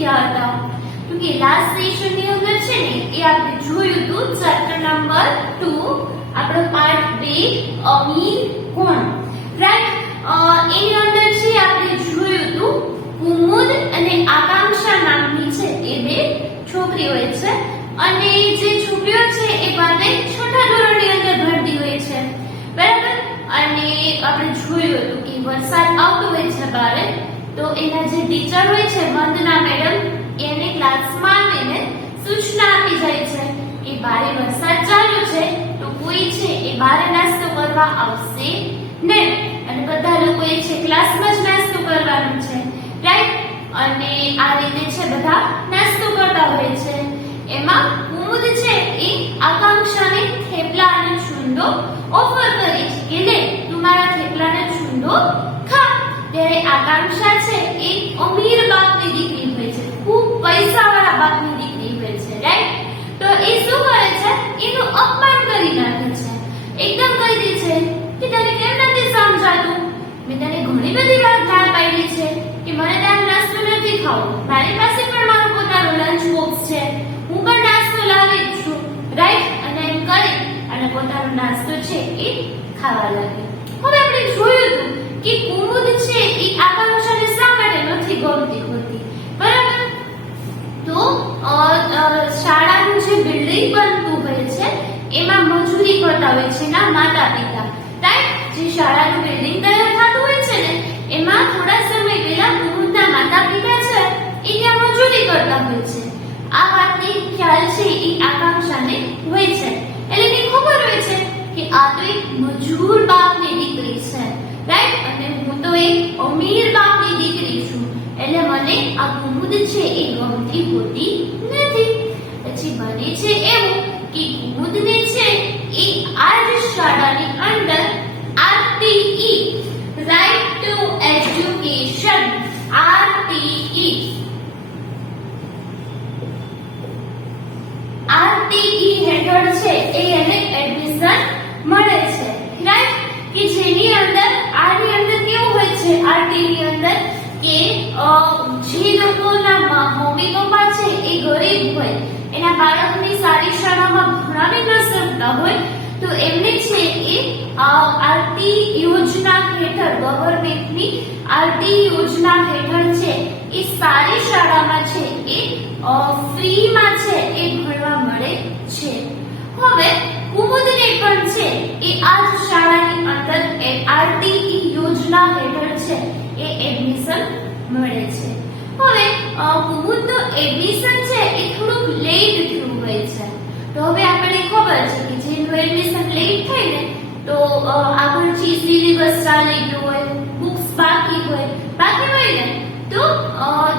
થયા હતા? તો કે લાસ્ટ સેશન ની અંદર છે ને એ આપણે જોયું હતું ચેપ્ટર નંબર 2 આપણો પાર્ટ 2 અમીર કોણ, રાઈટ? એની અંદર છે આપણે જોયું હતું કુમુદ અને આકાંક્ષા નામની છે એ બે છોકરીઓ છે અને જે છોકરીઓ છે એ બંને છઠ્ઠા ધોરણની અંદર ભણતી હોય છે, બરાબર? અને આપણે જોયું હતું કે વરસાદ આવતો હોય છે બારે, તો એના જે ટીચર હોય છે વંદના મેડમ એને ક્લાસમાં આવીને સૂચના આપી જાય છે કે બારે વરસાદ ચાલુ છે તો કોઈ છે એ બારે નાસ્તો કરવા આવશે નહીં અને બધા લોકોએ છે ક્લાસમાં જ નાસ્તો કરવાનો છે, રાઈટ? અને આ રીતે છે બધા નાસ્તો કરતા હોય છે. એમાં કુમુદ છે એ આકાંક્ષાને થેપલા અને છુંદો ઓફર કરે છે કે લે તું મારા થેપલા અને છુંદો ખા. ત્યારે આકાંક્ષા છે એ અમીર બાપની દીકરી હોય છે, ખૂબ પૈસાવાળા બાપની દીકરી હોય છે, રાઈટ? તો એ શું કરે છે? એનું અપમાન કરી નાખે છે, એકદમ કહી દે છે કે તને કેમ નથી સમજાતું? મેં તને ઘણી બધી વાર ના પાડી છે કે મને તારો નાસ્તો નથી ખાવો, મારી પાસે પણ મારો પોતાનો લંચ બોક્સ છે, હું પણ નાસ્તો લાવી છું, રાઈટ? અને એમ કરી અને પોતાનો નાસ્તો છે એ ખાવા લાગી. હવે આપણે જોયું હતું કે કુમુદ છે એ આકાંક્ષાને શા માટે નથી ગમતી હોતી, બરાબર? તો શાળાનું જે બિલ્ડિંગ બનતું હોય છે એમાં મજૂરી કરતા હોય છે ના માતા પિતા, રાઈટ? જે શાળાનું બિલ્ડિંગ તૈયાર થતું હોય છે ને એમાં થોડા સમય પહેલા કુમુદના માતા પિતા છે એ ત્યાં મજૂરી કરતા હોય છે. આ વાતની ખ્યાલ છે એ આકાંક્ષાને હોય છે, એટલે એને ખબર હોય છે કે આ તો એક મજૂર બાપની દીકરી છે, રાઈટ? અને હું તો એક અમીર બાપની દીકરી છું, એટલે મને આ કુમુદ છે એ ગમતી હોતી નથી. પછી બને છે એવું કે કુમુદને છે એ આ જ શાળાની અંદર RTE right to education RTE હેઠળ છે એ એને એડમિશન મળે છે, રાઈટ? કે જેની અંદર આની અંદર કેવું હોય છે RTE ની અંદર કે જે લોકોના મમ્મી પપ્પા છે એ ગરીબ હોય, એના બાળકની સારી શાળામાં ભણાવી ન શકતા હોય તો એમને છે એ RTE યોજના હેઠળ ગવર્નમેન્ટની RTE યોજના હેઠળ છે એ સારી શાળામાં છે એ ફ્રીમાં છે એ ભણવા મળે છે. હવે કુમુદને પણ છે એ આ જ શાળાની અંદર RTE યોજના હેઠળ છે એ એડમિશન મળે છે. હવે કુમુદનું એડમિશન છે એ થોડુંક લેટ થયું હોય છે, તો હવે આપણને ખબર છે કે જેનું એડમિશન લેટ થાય ને તો આગળથી સિલેબસ ચાલી ગયો હોય, બુક્સ બાકી હોય ને તો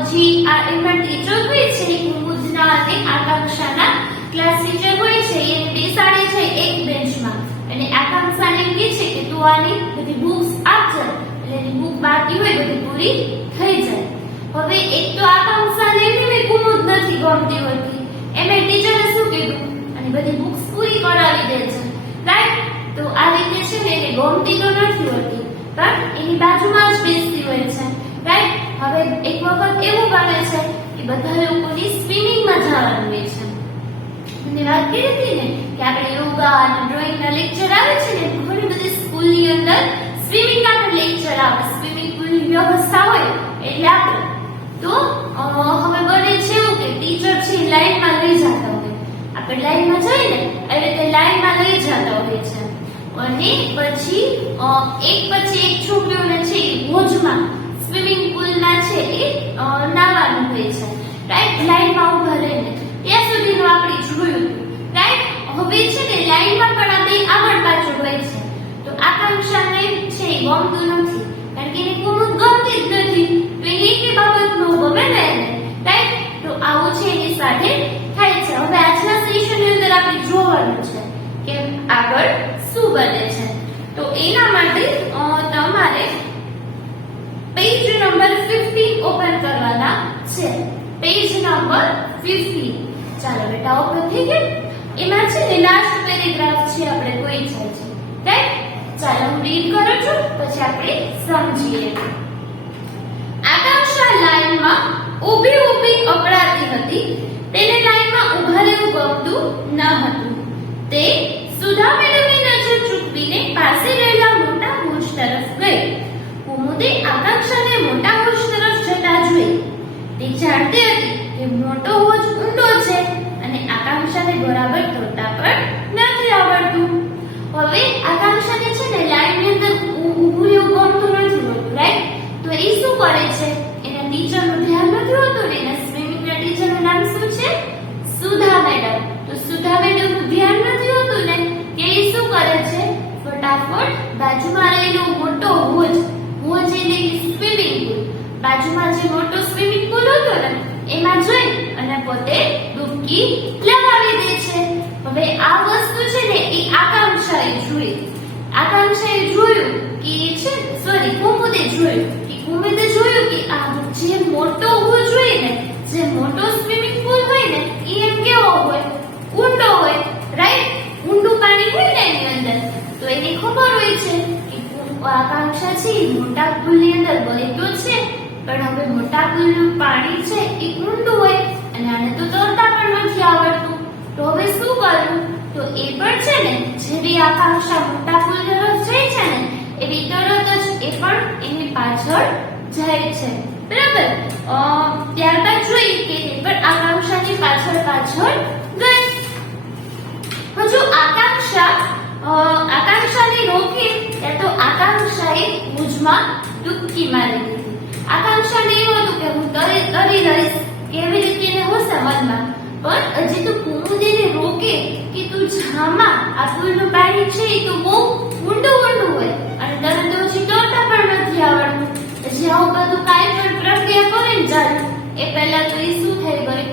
જે આ એમના ટીચર હોય છે કુમુદના અને આકાંક્ષાના ક્લાસ ટીચર હોય છે એ બેસાડે છે એક બેન્ચમાં અને આકાંક્ષાને એમ કહે છે કે તું આની બધી બુક્સ આપજે, એટલે એની બુક બાકી હોય બધી પૂરી થઈ જાય. હવે એક તો આકાંક્ષાને એની કુમુદ નથી ગમતી હોતી, એમે ટીચરે શું કીધું અને બધી બુક્સ પૂરી કરાવી દે છે, રાઈટ? તો આ રીતે છે ને એને ગમતી તો નથી હોતી પણ એની બાજુમાં જ બેસતી હોય છે, રાઈટ? હવે એક વખત એવું બને છે કે બધા લોકોની સ્વિમિંગમાં જવાનું હોય છે. મને વાત કરી હતી ને કે આપણે યોગા અને ડ્રોઈંગના લેક્ચર આવે છે ને, ઘણી બધી સ્કૂલની અંદર સ્વિમિંગના પણ લેક્ચર આવે, સ્વિમિંગ પુલની વ્યવસ્થા હોય એટલે આપણે તો હવે બને છે એવું કે ટીચર છે લાઈનમાં લઈ જતા હોય, આપણે લાઈનમાં જઈને એવી રીતે લાઈનમાં લઈ જતા હોય છે અને પછી એક છોકરીઓને છે એ ભોજમાં સ્વિમિંગ પુલમાં છે એ નાવાનું હોય છે, રાઈટ? લાઈનમાં ઊભા રહીને ત્યાં સુધીનું આપણે જોયું, રાઈટ? હવે છે ને લાઈનમાં પણ આ બે આગળ પાછળ હોય છે, તો આકાંક્ષાને છે ગમતું નથી કારણ કે એને કુમુદ ગમતી જ નથી, તો એને એક બાબત નો ગમે ને, રાઈટ? તો આવું છે એની સાથે થાય છે. હવે આજના સેશનની અંદર આપણે જોવાનું છે કે આગળ શું બને છે, તો એના માટે તમારે પેજ નંબર 50 ઓપન કરવાના છે, પેજ નંબર 50. ચાલો બેટા ઓપન થઈ ગયું. એમાં છે ને લાસ્ટ પેરેગ્રાફ છે આપણે કોઈ જાય છે, રાઈટ? ચાલો હું રીડ કરું છું પછી આપણે સમજીએ. આકાંક્ષા લાઈનમાં ઊભી ઊભી અકળાતી હતી. તેને લાઈનમાં ઊભા રહેવું ગમતું ન હતું. તે સુધા મેડમની નજર ચૂકવીને પાસે રહેલા મોટા હોશ તરફ ગઈ. કુમુદે આકાંક્ષાને મોટા હોશ તરફ જતા જોઈ. તે જાણતી હતી કે મોટો હોજ ઊંડો છે અને આકાંક્ષાને બરાબર તરતા પણ નથી આવડતું. હવે આકાંક્ષાને છે ને લાઈનની અંદર ઊભું રહેવું ગમતું નથી હોતું, રાઈટ? તો એ શું કરે છે? એના ટીચરનું ધ્યાન નથી હોતું ને એના સ્વિમિંગના ટીચરનું નામ શું છે? સુધા મેડમ. તો સુધા મેડમનું ધ્યાન નથી હોતું ને કે એ શું કરે છે? ફટાફટ બાજુમાં રહેલો મોટો હોજ એટલે કે સ્વિમિંગ પૂલ, બાજુમાં જે મોટો સ્વિમિંગ પૂલ હતો ને એમાં જઈ અને પોતે ડૂબકી લગાવી દે છે. હવે આ વસ્તુ છે ને એ આકાંક્ષાએ જોઈ. આકાંક્ષાએ જોયું કે છે કુમુદે જોયું કે આ જે મોટો હોજ હોય ને, જે મોટો સ્વિમિંગ પૂલ હોય ને એ એમ કેવો હોય? ઊંડો હોય, રાઈટ? ઊંડું પાણી હોય ને એની અંદર. તો એને ખબર હોય છે કે આકાંક્ષા છે મોટા પૂલની અંદર ગઈ તો છે, પણ હવે મોટા પૂલનું પાણી છે એ ઊંડું હોય અને આને તો તરતા પણ નથી આવડતું. તો હવે શું કરવું? તો એ પણ છે ને જેવી આકાંક્ષા મોટા પૂલ તરફ જાય છે ને એવી તરત જ એ પણ એની પાછળ જાય છે, બરાબર? ત્યારબાદ જોઈ કે એ પણ આકાંક્ષાની પાછળ ગઈ. હજુ આકાંક્ષાને રોકી ત્યાં તો આકાંક્ષાએ હોજમાં ડૂબકી મારી દીધી. આકાંક્ષાને એવું હતું કે હું તરી રહીશ, કેવી રીતે એને હોશે મનમાં. પણ હજી તો કુમુદેને રોકે કે તું જામાં, આ પૂલનું પાણી છે એ તો બહુ ઊંડું હોય અને તને તો હજી તરતા પણ નથી આવડતું. હજી આવું બધું કાંઈ પણ પ્રક્રિયા કરે ને ચાલુ એ પહેલા તો એ શું થઈ ગઈ?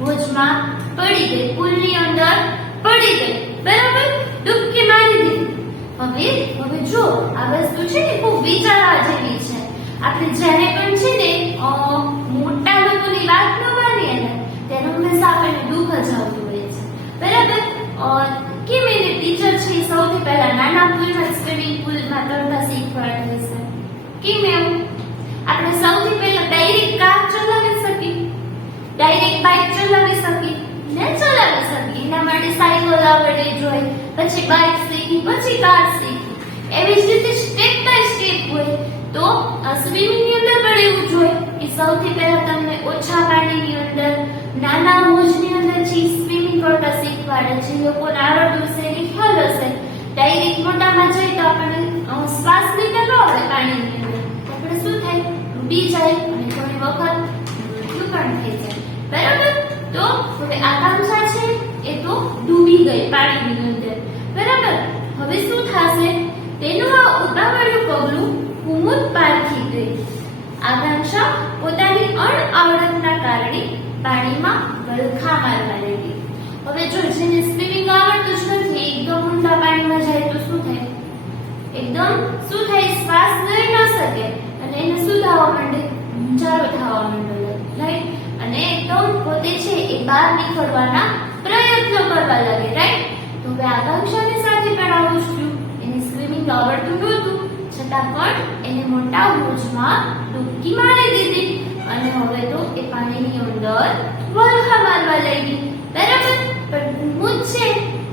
હોજમાં પડી ગઈ, પૂલની અંદર પડી ગઈ, બરાબર? ડૂબકી મારી દીધી. હવે જો આ વસ્તુ છે ને ખૂબ વિચારવા જેવી છે. આપણે જ્યારે પણ છે ને મોટા લોકોની વાત ન માનીએ ને ત્યારે હંમેશા આપણને દુઃખ જ આવતું હોય છે, બરાબર? કેમ એને ટીચર છે સૌથી પહેલા નાના પૂલમાં સ્વિમિંગ પૂલમાં તરતા શીખવાડે છે? કેમ એવું? આપણે સૌથી પહેલા ડાયરેક્ટ કાર ચલાવી શકીએ, ડાયરેક્ટ બાઇક ચલાવી શકીએ ને ચલાવી શકીએ. એના માટે સાયકલ આવડવી જોઈએ, પછી બાઇક શીખી, પછી કાર શીખી. એવી જ રીતે સ્ટેપ બાય સ્ટેપ હોય. તો સ્વિમિંગ ની અંદર પણ એવું જોઈએ કે સૌથી પહેલા તમને ઓછા પાણીની અંદર નાના હોજની અંદર જે સ્વિમિંગ કરતા શીખવાડે છે. લોકોને આવડતું હશે એને ખ્યાલ હશે. ડાયરેક્ટ મોટામાં જઈએ તો આપણને શ્વાસ લેતા ન આવડે પાણીની અંદર, આપણે શું થાય? ડૂબી જાય અને ઘણી વખત મૃત્યુ પણ થઈ જાય, બરાબર? તો હવે આકાંક્ષા છે એ તો ડૂબી ગઈ પાણીની અંદર, બરાબર? હવે શું થશે? તેનું આ ઉતાવળિયું પગલું કુમુદ પારખી ગઈ. આકાંક્ષા પોતાની અણઆવડતના કારણે પાણીમાં ગલખા મારવા લાગી. હવે જો જેને સ્વિમિંગ આવડતું જ નથી એકદમ ઊંડા પાણીમાં જાય તો શું થાય? શું થાય? શ્વાસ લઈ ન શકે અને એને શું થવા માંડે? ઊંચારો થવા માંડે, રાઈટ? અને એકદમ પોતે છે એ બહાર નીકળવાના પ્રયત્નો કરવા લાગે, રાઈટ? તો હવે આકાંક્ષાની સાથે પણ આવું જ થયું. એને સ્વિમિંગ આવડતું નહોતું છતાં પણ એને મોટા હોજમાં ડૂબકી મારી દીધી અને હવે તો એ પાણીની અંદર વલખા મારવા લાગી, બરાબર? પણ કુમુદ છે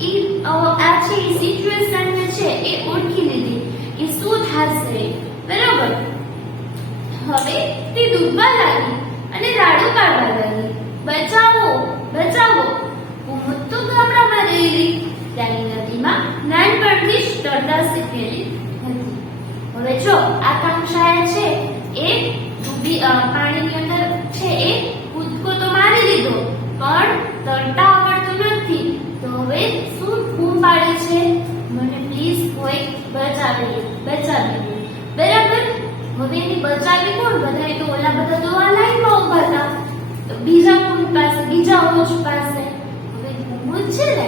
એ આ છે એ સિચ્યુએશન છે એ ઓળખી લીધી કે શું થશે, બરાબર? હવે તે ડૂબવા લાગી અને રાડું પાડવા લાગી, બચાવો બચાવો. કુમુદ તો ગામડામાં રહેલી, ત્યાંની નદીમાં નાનપણથી જ તરતા શીખેલી હતી. હવે જો આકાંક્ષાએ છે એ પાણીની અંદર છે એ કૂદકો તો મારી લીધો પણ તરતા આવડતું નથી. તો હવે શું બૂમ પાડે છે? મને પ્લીઝ કોઈ બચાવી લે, બરાબર? હવે એની બચાવી કોણ? બધા તો ઓલા બધા તો આ લાઈનમાં ઊભા હતા તો બીજા કોણ પાસે? બીજા હોજ પાસે. હવે કુમુદ છે ને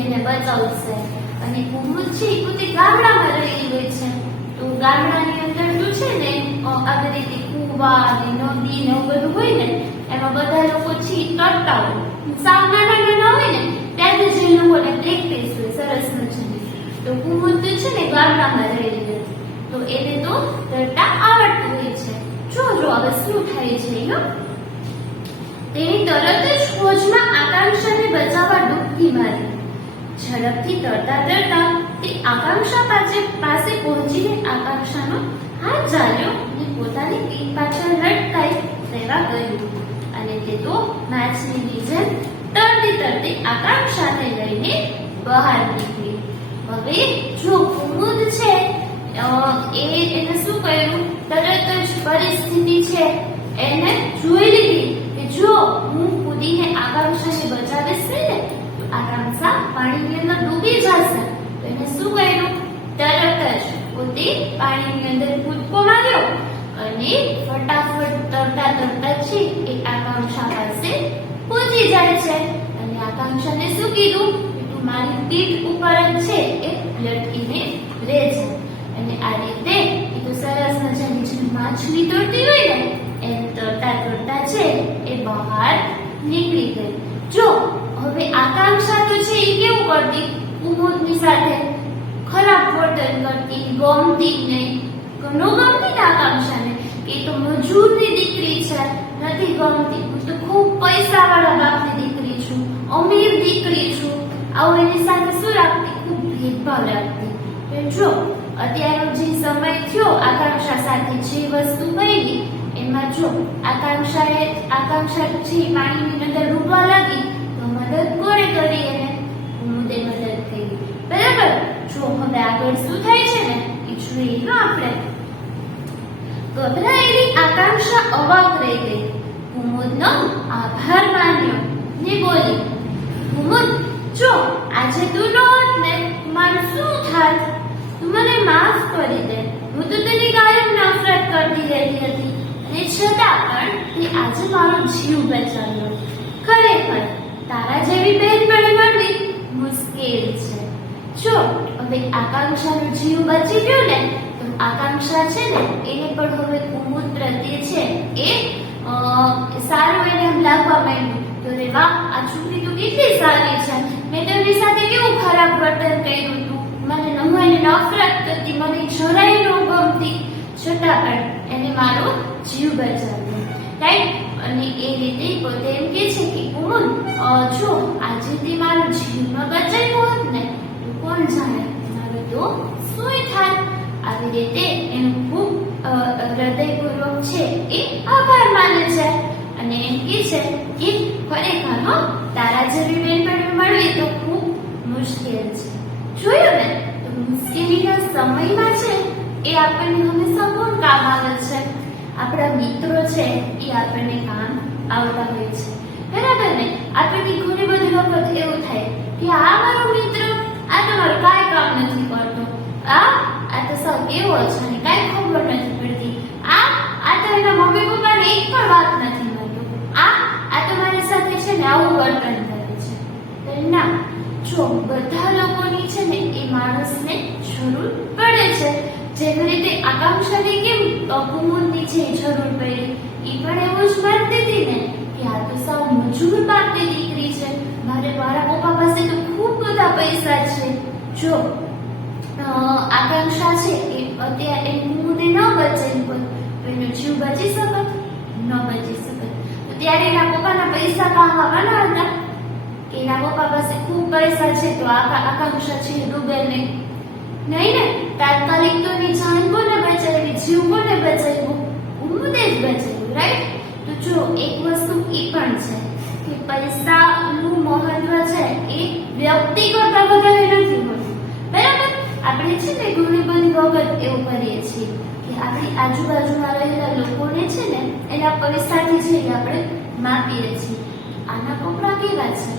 એને બચાવશે અને કુમુદ છે એ પોતે ગામડામાં રહેલી હોય છે. તો ગામડાની અંદર તો છે ને આવી રીતે કુવા ને નદી ને એવું બધું હોય ને એમાં બધા લોકો છે તરતા હોય. સાવ નાના હોય ને ત્યાંથી જે લોકોને પ્રેક્ટિસ હોય સરસ મજાની. તો કુમુદ તો છે ને ગામડામાં રહેલી હોય તો એને તો તરતા આવડતું હોય છે. જો હવે શું થાય છે? તેની તરત જ ખોજમાં આકાંક્ષાને બચાવવા ડૂબકી મારી. ઝડપથી તરતા તરતા તે આકાંક્ષા પાસે પહોંચીને આકાંક્ષાનો હાથ ઝાલ્યો અને પોતાની પીઠ પાછળ લટકાઈ રહેવા ગયું. અને તે તો માછલીની જેમ તરતી તરતી આકાંક્ષાને લઈને બહાર નીકળી. હવે જો કુમુદ છે એને શું કર્યું, તરત જ પરિસ્થિતિ છે એને જોઈ લીધી કે જો હું કૂદીને આકાંક્ષાને બચાવીશ ને તો આકાંક્ષા પાણીની અંદર ડૂબી જશે. તો એને શું કર્યું, તરત જ પોતે પાણીની અંદર કૂદકો માર્યો અને ફટાફટ તરતા તરતા છે એ આકાંક્ષા પાસે પહોંચી જાય છે. અને આકાંક્ષાને શું કીધું કે તું મારી પીઠ ઉપર જ છે એ લટકીને રહે છે. અને આ રીતે એ તો સરસ મજાની જે માછલી તરતી હોય ને એમ તરતા તરતા છે એ બહાર નીકળી ગઈ. જો હવે આકાંક્ષા તો છે એ કેવું કરતી, કુમુદની સાથે ખરાબ વર્તન કરતી, ગમતી નહીં. ઘણું ગમતી ને આકાંક્ષાને કે તો મજૂરની દીકરી છે, નથી ગમતી, હું તો ખૂબ પૈસાવાળા બાપની દીકરી છું, અમીર દીકરી છું, આવું એની સાથે શું રાખતી, ખૂબ ભેદભાવ રાખતી. જો અત્યારનો જે સમય થયો આકાંક્ષા સાથે જે વસ્તુ બની એમાં જો આકાંક્ષા છે પાણીની અંદર ડૂબવા લાગી તો મદદ કોણે કરી, એને કુમુદે મદદ કરી. બરાબર. જો હવે આગળ શું થાય છે ને એ જોઈએ ને આપણે. ગભરાયેલી આકાંક્ષા અવાક રહી ગઈ. કુમુદનો આભાર માન્યો ને બોલી, કુમુદ જો આજે તું ન હોત ને મારું શું થાત, તું મને માફ કરી દે. હું તો તેની કાયમ નફરત કરતી રહેતી હતી અને છતાં પણ તે આજે મારો જીવ બચાવ્યો. ખરેખર તારા જેવી બહેનપણી મળવી મુશ્કેલ છે. જો હવે આકાંક્ષાનો જીવ બચી ગયો ને તો આકાંક્ષા છે ને એને પણ હવે કુમુદ પ્રત્યે છે એ સારું એને એમ લાગવા માંડ્યું. તો રે વાહ, આ છોકરી તો કેટલી સારી છે, મેં તેની સાથે કેવું ખરાબ વર્તન કર્યું હતું, મને નમવાની નફરત કરતી, મને જરાય ન ગમતી, છતાં પણ એને મારો જીવ બચાવ્યો. રાઈટ. અને એ રીતે પોતે એમ કે છે કે કુમુદ જો આજે તે મારો જીવ ન બચાવ્યો હોત ને તો કોણ જાણે મારું તો શું થાત. આવી રીતે એનું ખૂબ હૃદયપૂર્વક છે એ આભાર માને છે અને એમ કહે છે કે ખરેખર તારા જેવી બેનપણી મળવી તો ખૂબ મુશ્કેલ છે. જોયું ને, તો મુશ્કેલીના સમયમાં છે એ આપણને હંમેશા કોણ કામ આવે છે, આપણા મિત્રો છે એ આપણને કામ આવતા હોય છે. બરાબર ને. આપણને ઘણી બધી વખત એવું થાય કે આ મારો મિત્ર, આ તમારું કાંઈ કામ નથી કરતો, આ તો સૌ એવો છે અને કાંઈ ખબર નથી પડતી, આ તો એના મમ્મી પપ્પાને એક પણ વાત નથી મળતું, આ તો મારી સાથે છે ને આવું વર્તન કરે છે. તો ના, જો બધા લોકોની છે ને એ માણસને જરૂર પડે છે. જેવી રીતે આકાંક્ષાની કેમ કુમુદની છે જરૂર પડી, એ પણ એવું જ માનતી હતી ને કે આ તો સાવ મજૂર બાપની દીકરી છે, મારા પપ્પા પાસે તો ખૂબ બધા પૈસા છે. જો આકાંક્ષા છે એ અત્યારે કુમુદે ન બચાવી હોત તો એનો જીવ બચી શકત, ન બચી શકત. તો ત્યારે એના પપ્પાના પૈસા કામ આવવાના હતા કે એના પપ્પા પાસે ખૂબ પૈસા છે તો આકાંક્ષા છે ડૂબે નહીં ને. તાત્કાલિક તો એની જાન કોને બચાવી, જીવ કોને બચાવ્યું, કુમુદે જ બચાવ્યું. રાઈટ. તો જો એક વસ્તુ એ પણ છે કે પૈસાનું મહત્વ છે એ વ્યક્તિ કરતા વધારે નથી હોતું. બરાબર. આપણે છે ને ઘણી બધી વખત એવું કરીએ છીએ કે આપણી આજુબાજુમાં રહેલા લોકોને છે ને એના પૈસાથી છે એ આપણે માપીએ છીએ. આના કપડા કેવા છે,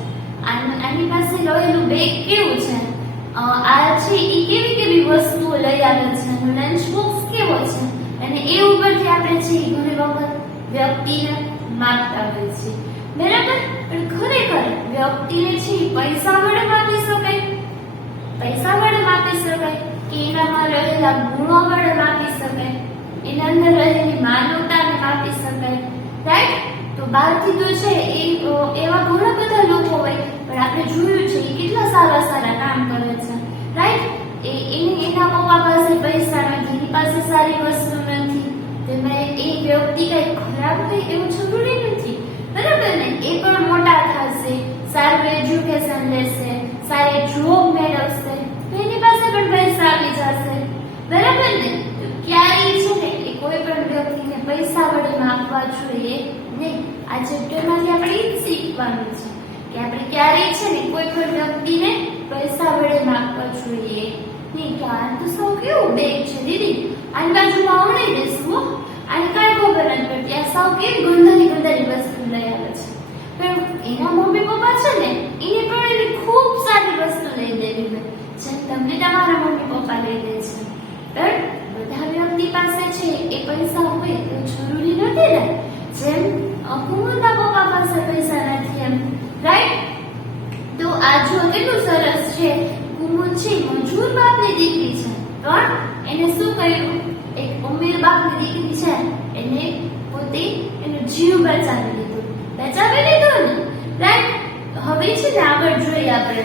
આની પાસે રહેલું બેગ કેવું છે, આ છે એ કેવી કેવી વસ્તુઓ લઈ આવે છે, લંચ બોક્સ કેવો છે, અને એ ઉપરથી આપણે છે એ ઘણી વખત વ્યક્તિને માપતા હોય છે. બરાબર. પણ ખરેખર વ્યક્તિને છે પૈસા વડે માપી શકાય, પૈસા વડે માપી શકાય કે એનામાં રહેલા ગુણો વડે માપી શકાય, એના અંદર રહેલી માનવતાને માપી શકાય. રાઈટ. તો બહારથી તો છે એવા ઘણા બધા લોકો હોય પણ આપણે જોયું છે એ કેટલા સારા સારા કામ કરે છે. રાઈટ. એના પપ્પા પાસે પૈસા નથી, એની પાસે સારી વસ્તુ નથી, તેમાં એ વ્યક્તિ કઈ ખરાબ હોય એવું જરૂરી નથી. બરાબર ને? એ પણ મોટા થશે, સારું એજ્યુકેશન લેશે, સારી જોબ મેળવશે, તો એની પાસે પણ પૈસા આવી જશે, બરાબર ને? તો ક્યારેય છે ને એ કોઈ પણ વ્યક્તિને પૈસા વડે માપવા જોઈએ નહીં. આ ચેપ્ટરમાંથી આપણે એ જ શીખવાનું છે કે આપણે ક્યારેય છે ને કોઈ પણ વ્યક્તિને પૈસા વડે માપવા જોઈએ નહીં. કે આ તો સૌ કેવું બેગ છે દીદી, આની બાજુમાં આવડી દેશું, આની કાંઈ ખબર નથી પડતી, આ સૌ કેવી ગંધાની વસ્તુ લઈ આવે છે. પણ એના મમ્મી પપ્પા છે ને એને પણ એની ખૂબ સારી વસ્તુ લઈ દેવી હોય, જેમ તમને તમારા મમ્મી પપ્પા લઈ દે છે. પણ બધા વ્યક્તિ પાસે છે એ પૈસા હોય તો જરૂરી નથી ને, જેમ કુમુદના પપ્પા પાસે પૈસા નથી એમ, રાઈટ? તો આ જો કેટલું સરસ છે. કુમુદ છે મજૂર બાપની દીકરી છે, પણ એને શું કર્યું? એક અમીર બાપની દીકરી છે, એને પોતે એનો જીવ બચાવી લીધો ને, રાઈટ? હવે છે ને આગળ જોઈએ આપણે.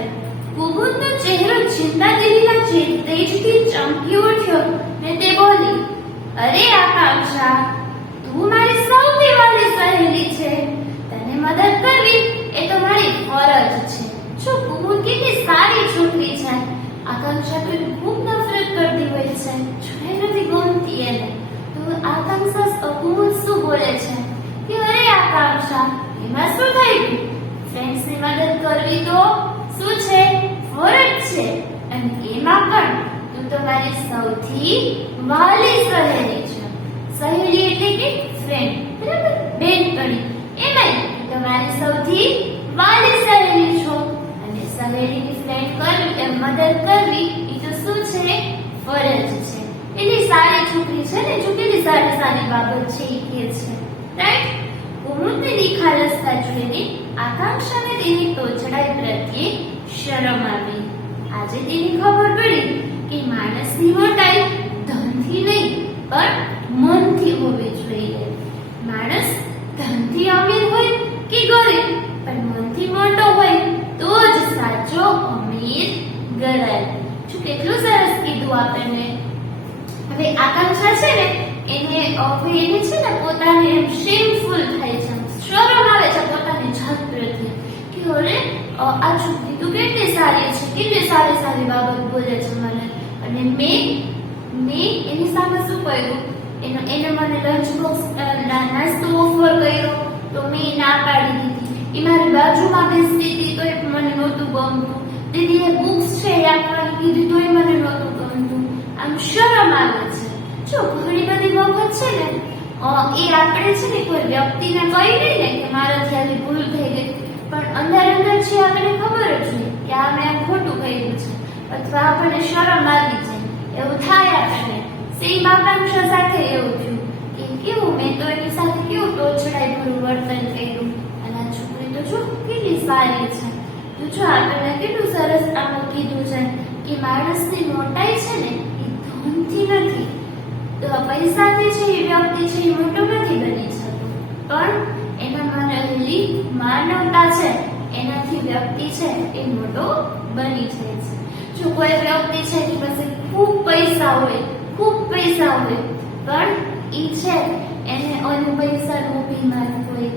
કુમુદનો ચહેરો ચિંતાદેવીના તેજથી ચમકી ઉઠ્યો ને તે બોલી, અરે આકાંક્ષા, તું મારી સૌથી વાલી સહેલી છે, તને મદદ કરવી એ તો મારી ફરજ છે. જો કુમુદ કેટલી સારી છોકરી છે. આકાંક્ષા તો ખૂબ નફરત કરતી હોય છે, જોડે નથી ગમતી એને. તો આકાંક્ષા કુમુદ શું બોલે છે કે અરે આકાંક્ષા, એમાં શું થઈ ગયું? ફ્રેન્ડ્સની મદદ કરવી તો શું છે? ફરજ છે. અને એમાં પણ તું તો મારી સૌથી વાલી સહેલી છે. સહેલી એટલે કે ફ્રેન્ડ, બરાબર? બેનપણી. એમાંય તું તો મારી સૌથી વાલી સહેલી છો. અને સહેલીની ફ્રેન્ડ કરવી, મદદ કરવી એ તો શું છે? ફરજ છે. એટલી સારી છોકરી છે ને, જો કેટલી સારી સારી બાબત છે એ કહે છે, રાઈટ? કુમુદની નિખાલસતા જોઈને આકાંક્ષાને તેની તોછડાઈ પ્રત્યે શરમ આવી. આજે તેને ખબર પડી કે માણસની મોટાઈ ધનથી નહીં પણ મનથી હોવી જોઈએ. માણસ ધનથી અમીર હોય કે ગરીબ, પણ મનથી મોટો હોય તો જ સાચો અમીર ગણાય. જો કેટલું સરસ કીધું આપણને. હવે આકાંક્ષા છે ને એને છે ને પોતાને શેમફુલ થાય છે, શરમ આવે છે પોતાની જાત પ્રત્યે કે અરે આ છોકરી તો કેટલી સારી છે, કેટલી સારી સારી બાબત બોલે છે મને, અને મેં એની સામે શું કર્યું? એને મને લંચ બોક્સ નાસ્તો ઓફર કર્યો તો મેં ના પાડી દીધી. એ મારી બાજુમાં બેસતી હતી તો એ મને નહોતું ગમતું. દીદીએ બુક્સ છે એ આપવાની કીધી તો એ મને નહોતું ગમતું. આમ શરમ આવે છે. જો ઘણી બધી વખત છે ને એ આપણે છે ને કોઈ વ્યક્તિને કહી દઈએ ને કે મારાથી આવી ભૂલ થઈ ગઈ, પણ અંદર છે આપણને ખબર જ હોય કે આ મેં ખોટું કર્યું છે, અથવા આપણને શરમ આવી જાય, એવું થાય આપણને. સેમ આકાંક્ષા સાથે એવું થયું કે કેવું મેં તો એની સાથે કેવું તોછડાઈ ભર્યું વર્તન કર્યું, અને આ છોકરી તો જો કેટલી સારી છે. તો જો આપણને કેટલું સરસ આમાં કીધું છે કે માણસની મોટાઈ છે ને એ ધનથી નથી, તો પૈસાથી છે એ વ્યક્તિ છે એ મોટો નથી બની શકતો, પણ એનામાં રહેલી માનવતા છે એનાથી વ્યક્તિ છે એ મોટો બની જાય છે. જો કોઈ વ્યક્તિ છે એની પાસે ખૂબ પૈસા હોય પણ એ છે એને અન્ય પૈસાનું અભિમાન હોય,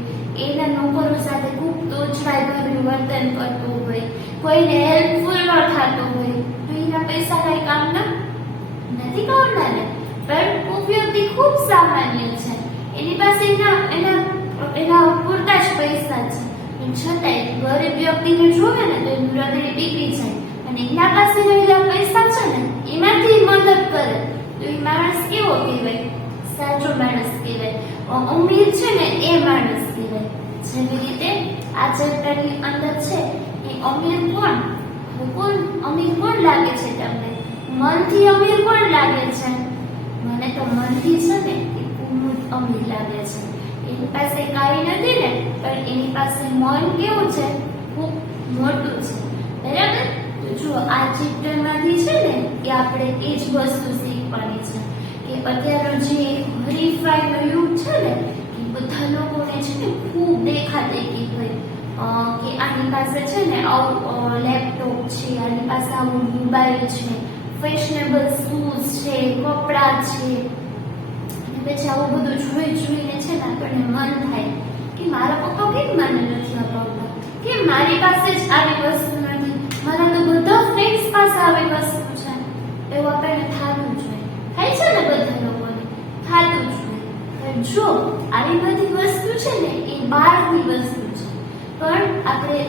એના નોકરો સાથે ખૂબ તોછડાઈ ભર્યું વર્તન કરતું હોય, કોઈને હેલ્પફુલ ન થતો હોય, તો એના પૈસા કઈ કામના નથી કરવાના ને. પણ કોઈ વ્યક્તિ ખૂબ સામાન્ય છે, એની પાસે એના પૂરતા જ પૈસા છે, છતાંય ગરીબ વ્યક્તિને જોવે ને તો એનું હૃદય બીગડી જાય, અને એના પાસે રહેલા પૈસા છે ને એમાંથી મદદ કરે, તો એ માણસ કેવો કહેવાય? સાચો માણસ કહેવાય. અમીર છે ને એ માણસ કહેવાય. જેવી રીતે આ ચેપ્ટરની અંદર છે એ અમીર કોણ લાગે છે તમને? મનથી અમીર કોણ લાગે છે? મને તો મનથી છે ને એ કુમુદ અમીર લાગે છે. એની પાસે કાંઈ નથી ને, પણ એની પાસે મન કેવું છે? ખૂબ મોટું છે, બરાબર? તો જો આ ચેપ્ટરમાંથી છે ને કે આપણે એ જ વસ્તુ શીખવાની છે કે અત્યારનો જે હરીફાઈનો યુગ છે ને એ બધા લોકોને છે ને ખૂબ દેખાદેખી હોય કે આની પાસે છે ને આવું લેપટોપ છે, આની પાસે આવું મોબાઈલ છે, ફેશનેબલ શૂઝ છે, કપડાં છે, અને પછી આવું બધું જોઈને છે ને આપણને મન થાય કે મારા પપ્પા કેમ મને નથી અપાવતા, કે મારી પાસે જ આવી વસ્તુ નથી, મારા તો બધા ફ્રેન્ડ્સ પાસે આવી વસ્તુ છે. એવું આપણને થતું જોઈએ, થાય છે ને બધા લોકોને, થતું જોઈએ. પણ જો આવી બધી વસ્તુ છે ને એ બહારની વસ્તુ છે, પણ આપણે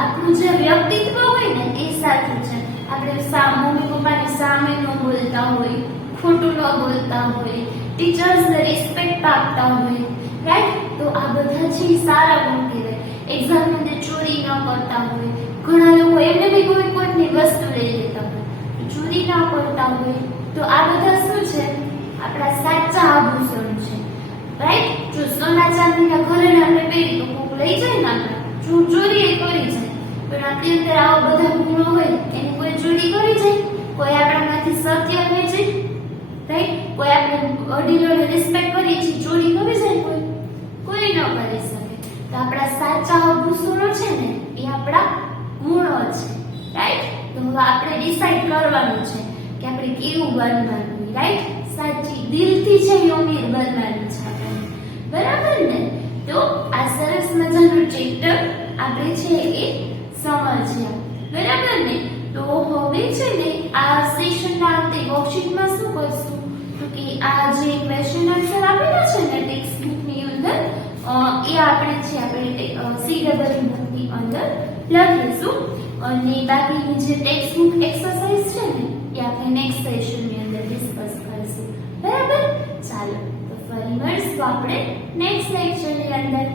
આપણું જે વ્યક્તિત્વ હોય ને એ સાચું છે. આપણે મમ્મી પપ્પાની સામે ન બોલતા હોય, ખોટું ન બોલતા હોય, ટીચર્સને રિસ્પેક્ટ આપતા હોય, રાઈટ? તો આ બધા છે સારા ગુણ કહેવાય. એક્ઝામની અંદર ચોરી ન કરતા હોય, ઘણા લોકો એમને બી કોઈની વસ્તુ લઈ લેતા હોય, ચોરી ન કરતા હોય, તો આ બધા શું છે? આપણા સાચા આભૂષણ છે, રાઈટ? જો સોના ચાંદીના ઘરેણા આપણે પહેરી તો કોક લઈ જાય ને, આપણે ચોરી એ કરી જાય, પણ આપણી અંદર આવા બધા ગુણો હોય એની કોઈ ચોરી કરી જાય, કોઈ આપણામાંથી સત્ય હોય છે, રાઈટ? કોઈ આપણે વડીલોને રિસ્પેક્ટ કરીએ છીએ, ચોરી કરી જાય કોઈ ન કરી શકે. તો આપણા સાચા આભૂષણો છે ને એ આપણા ગુણો છે, રાઈટ? તો હવે આપણે ડિસાઈડ કરવાનું છે કે આપણે કેવું બનવાનું, રાઈટ? સાચી દિલથી છે યોગી બનવાનું છે આપણે, બરાબર ને? તો આ સરસ મજાનું ચેપ્ટર આપણે છે એ સમજ્યા, બરાબર ને? તો હવે છે ને આ સેશનના અંતે વર્કશીટમાં શું કરશું તો કે આ જે ક્વેશ્ચન આન્સર આપેલા છે ને ટેક્સ્ટ બુકની અંદર એ આપણે છે આપણે CWE બુકની અંદર લખીશું, અને બાકીની જે ટેક્સ્ટ બુક એક્સરસાઇઝ છે ને એ આપણે નેક્સ્ટ સેશનની અંદર ડિસ્કસ કરીશું, બરાબર? ચાલો તો ફરી મળીશું આપણે નેક્સ્ટ લેક્ચરની અંદર.